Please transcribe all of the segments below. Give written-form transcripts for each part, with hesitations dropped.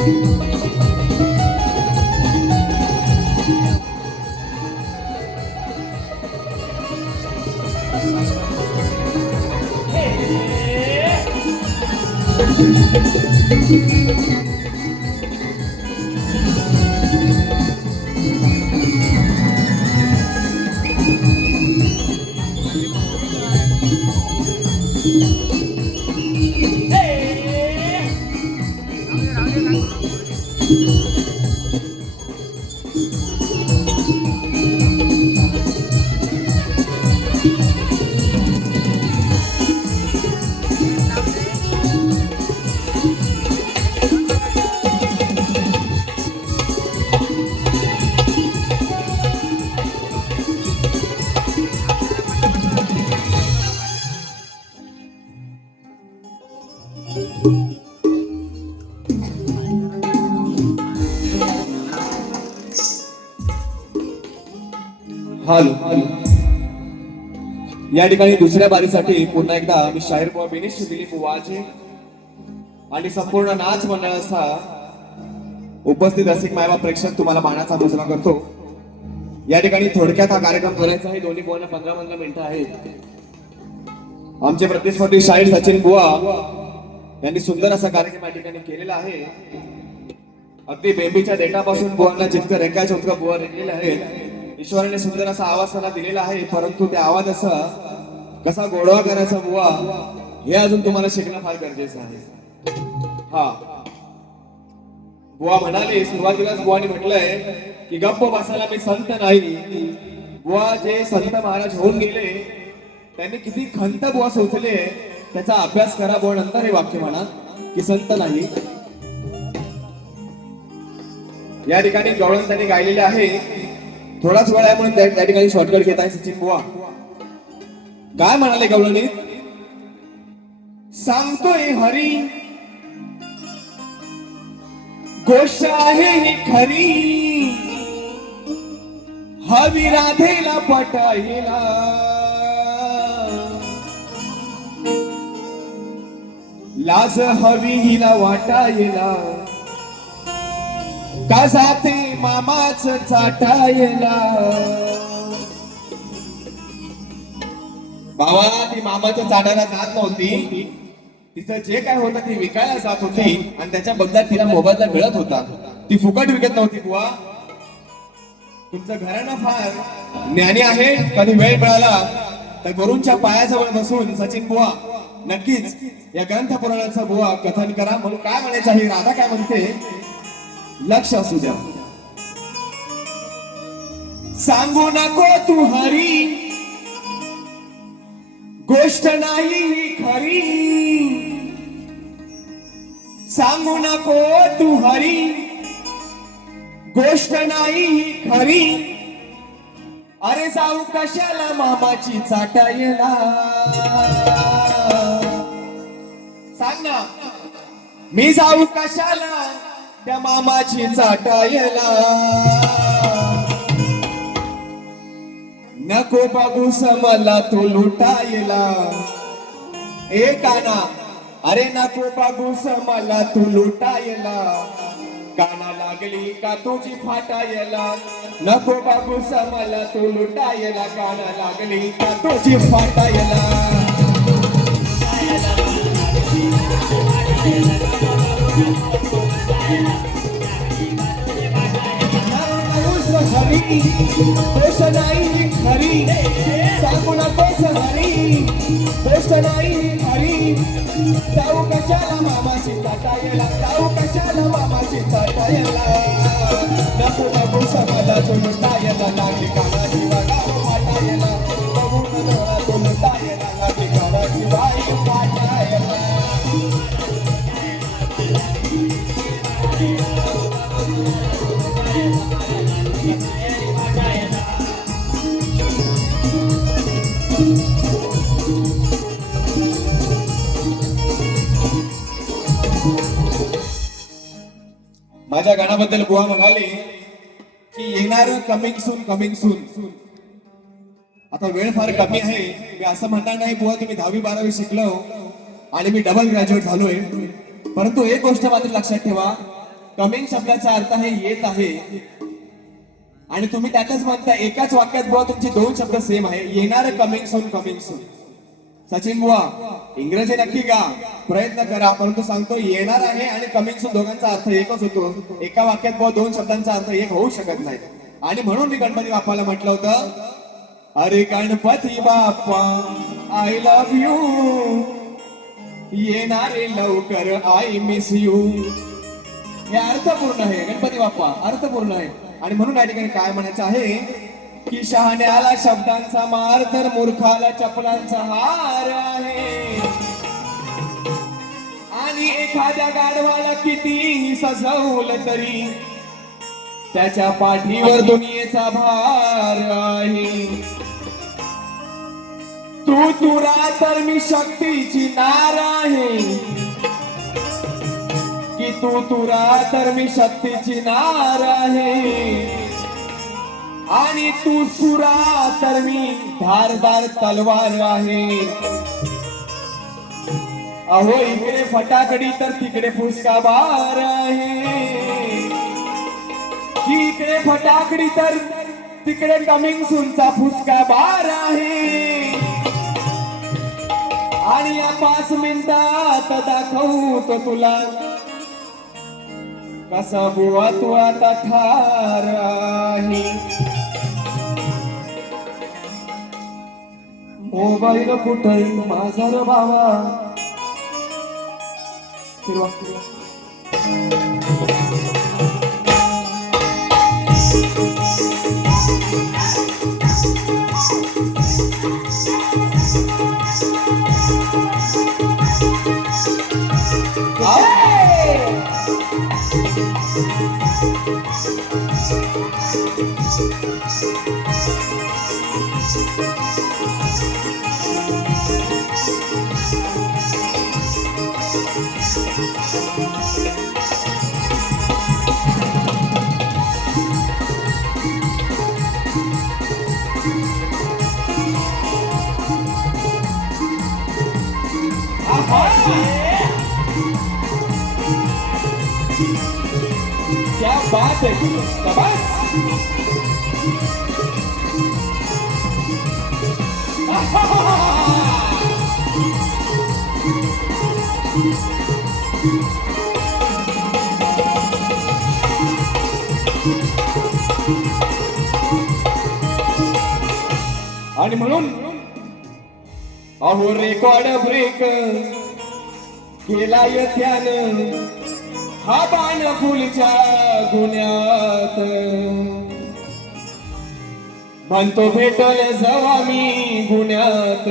Hello या ठिकाणी दुसऱ्या बारीसाठी पुन्हा एकदा मी शाहीर बुवा बिनिश दिलीप वाजे आणि संपूर्ण नाच मंडळाचा उपस्थित रसिक मायबाप प्रेक्षक तुम्हाला मानाचा मुजरा करतो। या ठिकाणी थोडक्यात हा कार्यक्रम करायचा आहे। दोन्ही बुवांना 15-15 मिनिटं आहेत। आमचे प्रतिस्पर्धी शाहीर सचिन बुवा यांनी सुंदर असा कार्यक्रम या ठिकाणी केलेला आहे। अगदी बेंबीच्या डेटापासून बुवांना जितकं रेखायचं उतकं बुवा रेखलेले आहेत। ईश्वराने सुंदर असा आवाज त्यांना दिलेला आहे, परंतु त्या आवाज असा कसा गोडवा करायचा बुवा हे अजून तुम्हाला शिकणं फार गरजेचं आहे। हा बुवा म्हणाले, सुरुवातीलाच बुवाने म्हटलंय की गप्प बसायला मी संत नाही। बुवा जे संत महाराज होऊन गेले त्यांनी किती खंत बुवा सोचले त्याचा अभ्यास करा। बुवा नंतर हे वाक्य म्हणा की संत नाही। या ठिकाणी गवळण त्यांनी गायलेले आहे। थोडाच वेळ आहे म्हणून त्या ठिकाणी शॉर्टकट घेत आहे सचिन बुवा। काय म्हणाले गवळणीत, सांगतोय हरी गोष्ट आहे ही खरी, हवी राधेला पटायला लाज हवी हिला वाटायला, का जाते मामाच चाटायला। बाबा ती मामाचं चाटायला जात नव्हती, तिचं जे काय होतं ती विकायला जात होती आणि त्याच्या बदल्यात तिला मोबदला मिळत होता। ती फुकट विकत नव्हती। बुवा तुमचं घराणं फार ज्ञानी आहे। कधी वेळ मिळाला तर गुरूंच्या पायाजवळ बसून सचिन बुवा नक्कीच या ग्रंथ पुराणाचं बुवा कथन करा। म्हणून काय म्हणायचं आहे, राधा काय म्हणते लक्ष असू द्या। सांगू नको तू हरी गोष्ट नाही ही खरी, सांगू नको तू हरी गोष्ट नाही ही खरी, अरे जाऊ कशाला मामाची चाटायला। सांग ना, मी जाऊ कशाला त्या मामाची चाटायला। नको बघूस मला तू लुटायला। ए काना, अरे नको बघूस मला तू लुटायला, काना लागली का तुझी फाटायला। नको बघूस मला तू लुटायला, काना लागली का तुझी फाटायला। हरी गोष्ट नाही खरी, सांगू नकोस हरी गोष्ट नाही हरी, जाऊ कशाला मामाची चाटायला, जाऊ कशाला मामाची चाटायला। नको बघूस मला तू लुटायला, लागली कानाची वागाव वाटायला, बघून डोळा तू लुटायला, लागली कानाची वाई वाटायला। माझ्या गाण्याबद्दल बुवा म्हणाले की येणार कमिंग सून कमिंग सून। आता वेळ फार कमी आहे। मी असं म्हणणार नाही बुवा तुम्ही 10वी-12वी शिकलो आणि मी डबल ग्रॅज्युएट झालोय, परंतु एक गोष्ट मात्र लक्षात ठेवा, कमिंग शब्दाचा अर्थ आहे येत आहे, आणि तुम्ही त्यातच म्हणता एकाच वाक्यात बुवा तुमचे दोन शब्द सेम आहे. येणार coming soon, coming soon. Sachin बुवा इंग्रजी नक्की गा, प्रयत्न करा, परंतु सांगतो येणार आहे आणि कमिंग सून दोघांचा अर्थ एकच होतो. एका वाक्यात बुवा दोन शब्दांचा अर्थ एक होऊ शकत नाही. आणि म्हणून मी गणपती बाप्पाला म्हटलं होतं, अरे Ganpati Bappa I love you, येणारे लवकर आय मिस यू. हे अर्थपूर्ण आहे गणपती बाप्पा, अर्थपूर्ण आहे. आणि म्हणून या ठिकाणी काय म्हणायचं आहे की शहाण्याला शब्दांचा मार तर मूर्खाला चपलांचा हार आहे. आणि एखाद्या गाढवाला कितीही सजवलं तरी त्याच्या पाठीवर दुनियेचा भार आहे. तू तुरा तर मी शक्तीची नार आहे, की तू तुरा तर मी शक्तीची नार आहे. आणि तू सुरा तर मी धारदार तलवार आहे. अहो इकडे फटाकडी तर तिकडे फुसका बार आहे, की इकडे फटाकडी तर तिकडे कमिंग सूनचा फुसका बार आहे. आणि या 5 मिनिटात दाखवतो तुला कसा बुवा तू आता ठार आहे. मोबाईल कुठे माझा रे बाबा, फिरवा क्या बात है, शाबाश. आणि म्हणून अहो रेकॉर्ड ब्रेक केलाय त्यानं हा बाण फुलच्या गुन्ह्यात. म्हणतो भेटल जवा मी गुन्ह्यात,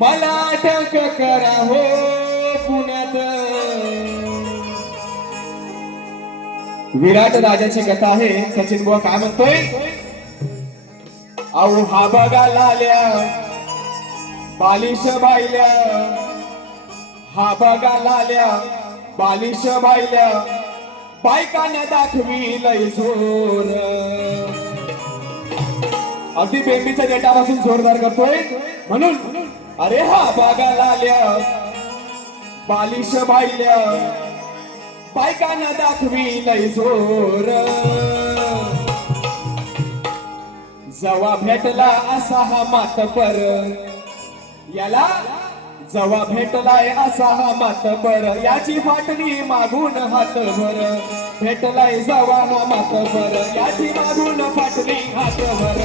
मला अटक करा हो पुण्यात. विराट राजाची कथा आहे. सचिन बुवा काय म्हणतोय, अहो हा बघा लाल्या बालिश बायल्या, हा बघा लाल्या बालिश बायल्या, बायकांना दाखवी लय जोर. अगदी बेंबीच्या देटापासून जोरदार करतोय. म्हणून अरे हा बघा लाल्या बालिश बायल्या, बायकांना दाखवी लय जोर. जवा भेटला असा हा मातबर, याला जवा भेटलाय असा हा मातबर, याची फाटली मागून हातभर. भेटलाय जवा हा मातबर, याची मागून फाटली हातभर.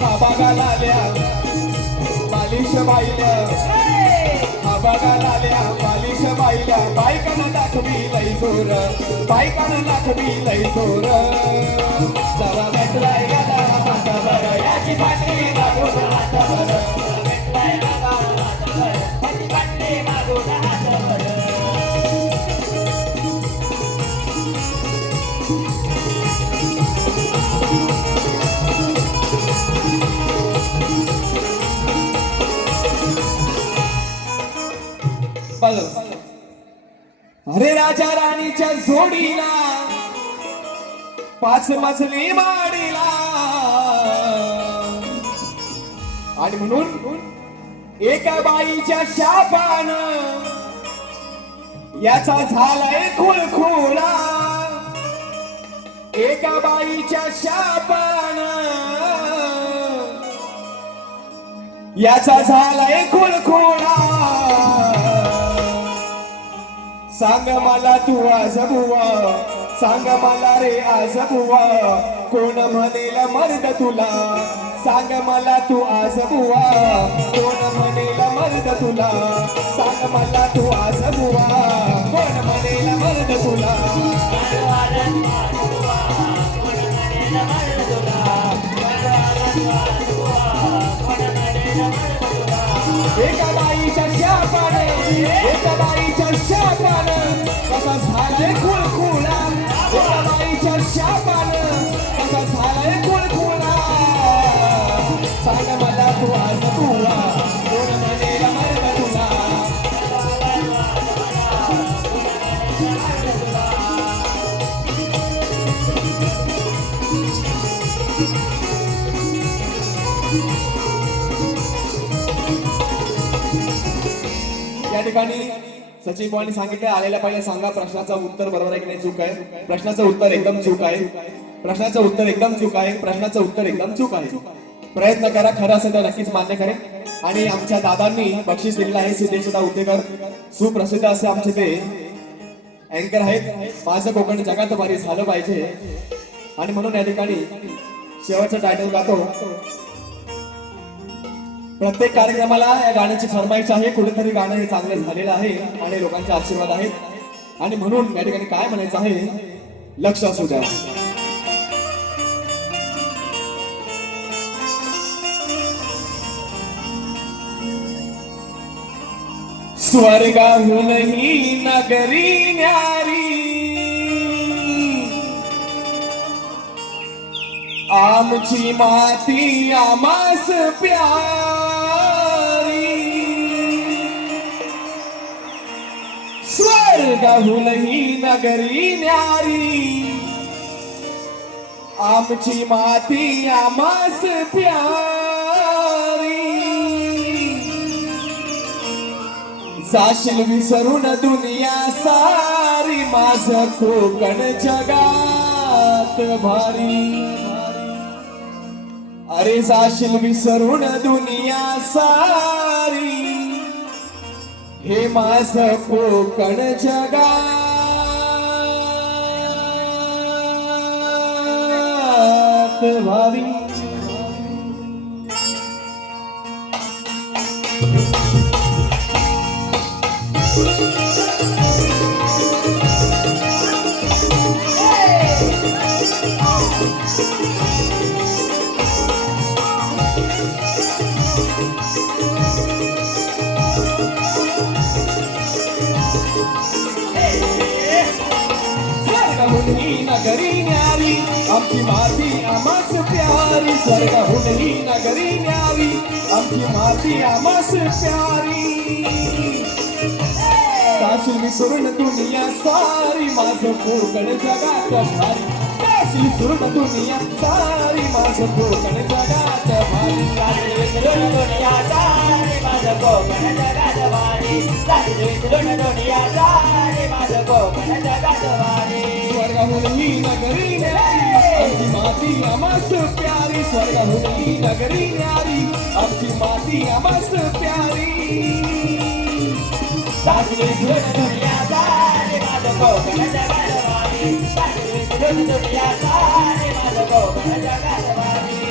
हा बघा लाल्या बालिश बाईल्या, हा बघा लाल्या बालिश बाईल्या, बायकांना दाखवी लय जोर, बायकांना दाखवी लय जोर. जरा भेटलाय याला हातभर, याची फाटली मागून हातभर. भेटलाय याला हातभर, याची फाटली मागून हातभर. अरे राजा राणीच्या जोडीला 5 मजली माडीला, आणि म्हणून एका बाईच्या शापानं याचा झालाय खुळखुळा, एका बाईच्या शापानं याचा झालाय खुळखुळा. सांग मला तू आज बुवा, सांग मला रे आज बुवा, कोण म्हणेल मर्द तुला. सांग मला तू आज बुवा, कोण म्हणेल मर्द तुला. सांग मला तू आज बुवा, कोण म्हणेल मर्द तुला. एका बाईच्या शापानं, एका बाईच्या शापानं कसा झालाय खुळखुळा. एका बाईच्या शापानं कसा झालाय खुळखुळा. सांग मला तू आज बुवा, कोण म्हणेल मर्द तुला. या ठिकाणी सचिन भाऊंनी सांगितलं, आलेल्या पहिले सांगा प्रश्नाचं उत्तर बरोबर आहे की नाही. चूक आहे. प्रश्नाचं उत्तर एकदम चूक आहे. प्रश्नाचं उत्तर एकदम चूक आहे. प्रश्नाचं उत्तर एकदम चूक आहे. प्रयत्न करा, खरं असेल तर नक्कीच मान्य करेन. आणि आमच्या दादांनी बक्षीस दिलेलं आहे. सिद्धेशदा उद्देकर सुप्रसिद्ध असे आमचे ते अँकर आहेत. माझं कोकण जगात भारी झालं पाहिजे. आणि म्हणून या ठिकाणी शेवटचं टायटल गातो. प्रत्येक कार्यक्रमाला या गाण्याची फरमाईश आहे. कुठेतरी गाणं हे चांगलं झालेलं आहे आणि लोकांचे आशीर्वाद आहेत. आणि म्हणून या ठिकाणी काय म्हणायचं आहे, लक्ष असू द्या. स्वर्गाहून ही नगरी न्यारी, आमची माती आमास प्यारी. स्वर्गाहून ही नगरी न्यारी, आमची माती आमास प्यारी. जाशील विसरून दुनिया सारी, माझं कोकण जगात भारी. अरे जाशील विसरून दुनिया सारी, हे माझं कोकण जगात भारी. स्वर्गाहून ही नगरी न्यारी, आमची माती आमास प्यारी. स्वर्गाहून ही नगरी न्यारी, आमची माती आमास प्यारी. जाशील विसरून दुनिया सारी, माझं कोकण जगात भारी. जाशील विसरून दुनिया सारी, माझं कोकण जगात भारी. जाशील विसरून दुनिया सारी, माझं कोकण जगात भारी. जाशील विसरून दुनिया सारी, माझं कोकण जगात भारी. स्वर्गाहून ही नगरी न्यारी, आमची माती आमास प्यारी. स्वर्गाहून ही नगरी न्यारी, आमची माती आमास प्यारी. जाशील विसरून दुनिया सारी, माझं कोकण जगात भारी. जाशील विसरून दुनिया सारी, माझं कोकण जगात भारी.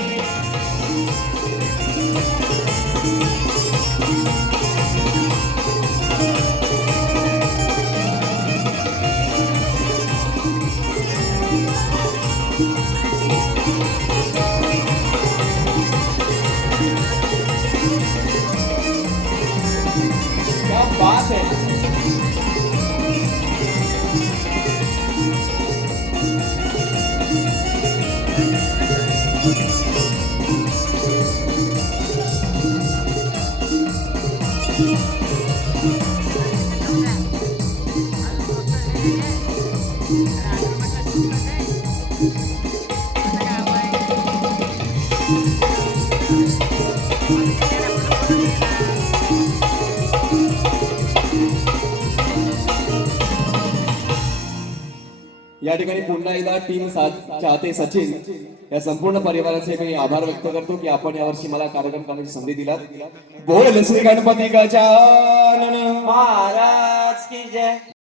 क्या बात है. Thank you. या ठिकाणी पुन्हा एकदा टीम चाहते सचिन या संपूर्ण परिवाराचे मी आभार व्यक्त करतो की आपण यावर्षी मला कार्यक्रम करण्याची संधी दिलात. बोल श्री गणपती गजानन महाराज की जय.